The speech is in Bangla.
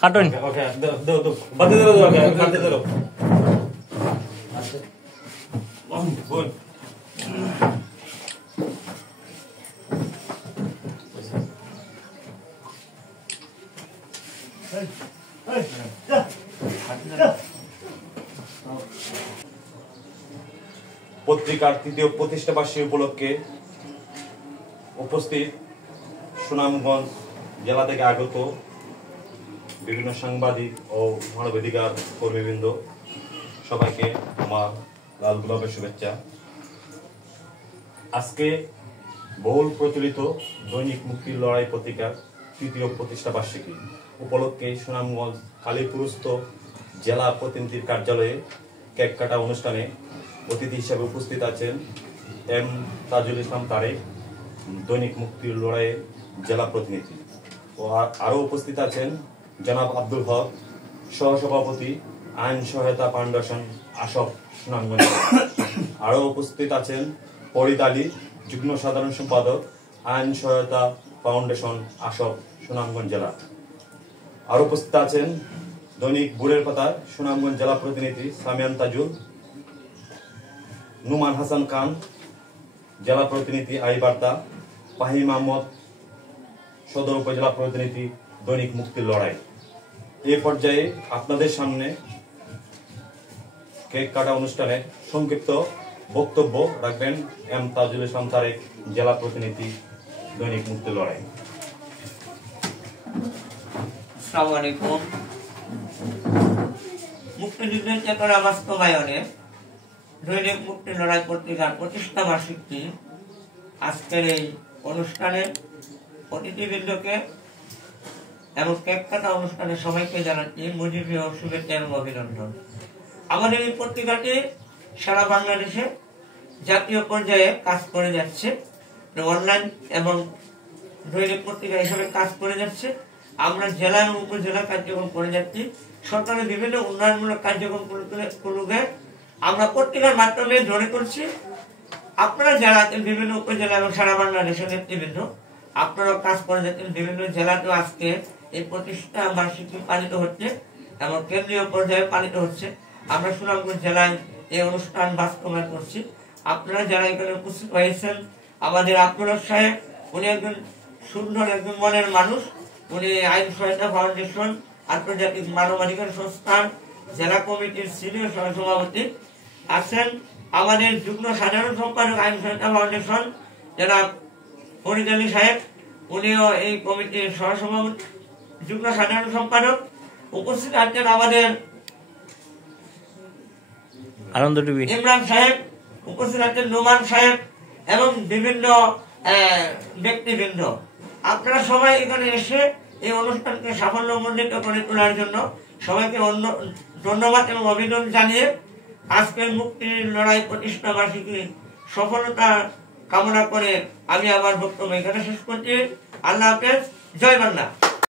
কাটুন ওকে দাও দাও বাদে দাও ওকে বাদে দাও বল পত্রিকার তৃতীয় প্রতিষ্ঠা বার্ষিকী উপলক্ষে উপস্থিত সুনামগঞ্জ জেলা থেকে আগত বিভিন্ন সাংবাদিক ও মানবাধিকার কর্মীবৃন্দ সবাইকে আমার লাল গোলাপের শুভেচ্ছা। আজকে বহুল প্রচলিত দৈনিক মুক্তির লড়াই পত্রিকার তৃতীয় প্রতিষ্ঠা বার্ষিকী উপলক্ষে সুনামগঞ্জ কালীপুরস্থ জেলা প্রতিনিধির কার্যালয়ে কেক কাটা অনুষ্ঠানে অতিথি হিসেবে উপস্থিত আছেন এম তাজুল ইসলাম তারেক, দৈনিক মুক্তির লড়াইয়ের জেলা প্রতিনিধি, ও আরও উপস্থিত আছেন জনাব আব্দুল হক, সহসভাপতি আইন সহায়তা ফাউন্ডেশন আসক সুনামগঞ্জ। আরও উপস্থিত আছেন ফরিদ আলী, যুগ্ম সাধারণ সম্পাদক আইন সহায়তা ফাউন্ডেশন আসক সুনামগঞ্জ জেলা। আরও উপস্থিত আছেন দৈনিক বুড়ের পাতা সুনামগঞ্জ জেলা প্রতিনিধি সামিয়ান তাজুল, নুমান হাসান খান, জেলা প্রতিনিধি আই বার্তা, ফাহিম আহমদ, সদর উপজেলা প্রতিনিধি দৈনিক মুক্তির লড়াই। এই পর্যায়ে আপনাদের সামনে কেক কাটা অনুষ্ঠানে সংক্ষিপ্ত বক্তব্য রাখবেন এম তাজুল ইসলাম তারেক, জেলা প্রতিনিধি দৈনিক মুক্তির লড়াই। আসসালামু আলাইকুম। মুক্তিযুদ্ধের চেতনা বাস্তবায়নে দৈনিক মুক্তির লড়াই পত্রিকার প্রতিষ্ঠা বার্ষিকী আজকের এই অনুষ্ঠানে অতিথিবৃন্দকে এবং কেক কাটা অনুষ্ঠানে সবাইকে জানাচ্ছি মুজিবীয় শুভেচ্ছা এবং অভিনন্দন। আমাদের এই পত্রিকাটি সারা বাংলাদেশে জাতীয় পর্যায়ে কাজ করে যাচ্ছে, অনলাইন এবং দৈনিক পত্রিকা হিসেবে কাজ করে যাচ্ছে। আমরা জেলা এবং উপজেলা কার্যক্রম করে যাচ্ছি। সরকারের বিভিন্ন উন্নয়নমূলক কার্যক্রমগুলোকে আমরা পত্রিকার মাধ্যমে ধরে করছি। আপনারা যারা আছেন বিভিন্ন উপজেলা এবং সারা বাংলাদেশের নেতৃবৃন্দ, আপনারা কাজ করে যাচ্ছেন। বিভিন্ন জেলাতেও আজকে এই প্রতিষ্ঠা বার্ষিকী পালিত হচ্ছে এবং কেন্দ্রীয় পর্যায়ে পালিত হচ্ছে। আমরা সুনামগঞ্জ জেলায় এই অনুষ্ঠান বাস্তবায়ন করছি। আপনারা যারা এখানে উপস্থিত হয়েছেন, আমাদের আব্দুল হক সাহেব, উনি একজন সুন্দর একজন মনের মানুষ। উনি আইন সহায়তা ফাউন্ডেশন আন্তর্জাতিক মানবাধিকার সংস্থার জেলা কমিটির সিনিয়র সহসভাপতি আছেন। আমাদের যুগ্ম সাধারণ সম্পাদক আইন সহায়তা ফাউন্ডেশন জনাব ফরিদ আলী সাহেব, উনিও এই কমিটির সহসভাপতি যুগ্ম সাধারণ সম্পাদক। উপস্থিত আছেন আমাদের আনন্দ টিভি ইমরান সাহেব, উপস্থিত আছেন নুমান সাহেব এবং বিভিন্ন ব্যক্তিবৃন্দ। আপনারা সবাই এখানে এসে এই অনুষ্ঠানকে সাফল্যমণ্ডিত করে তোলার জন্য সবাইকে ধন্যবাদ এবং অভিনন্দন জানিয়ে আজকের মুক্তির লড়াই প্রতিষ্ঠা বার্ষিকী সফলতা কামনা করে আমি আমার বক্তব্য এখানে শেষ করছি। আল্লাহ হাফেজ, জয় বাংলা।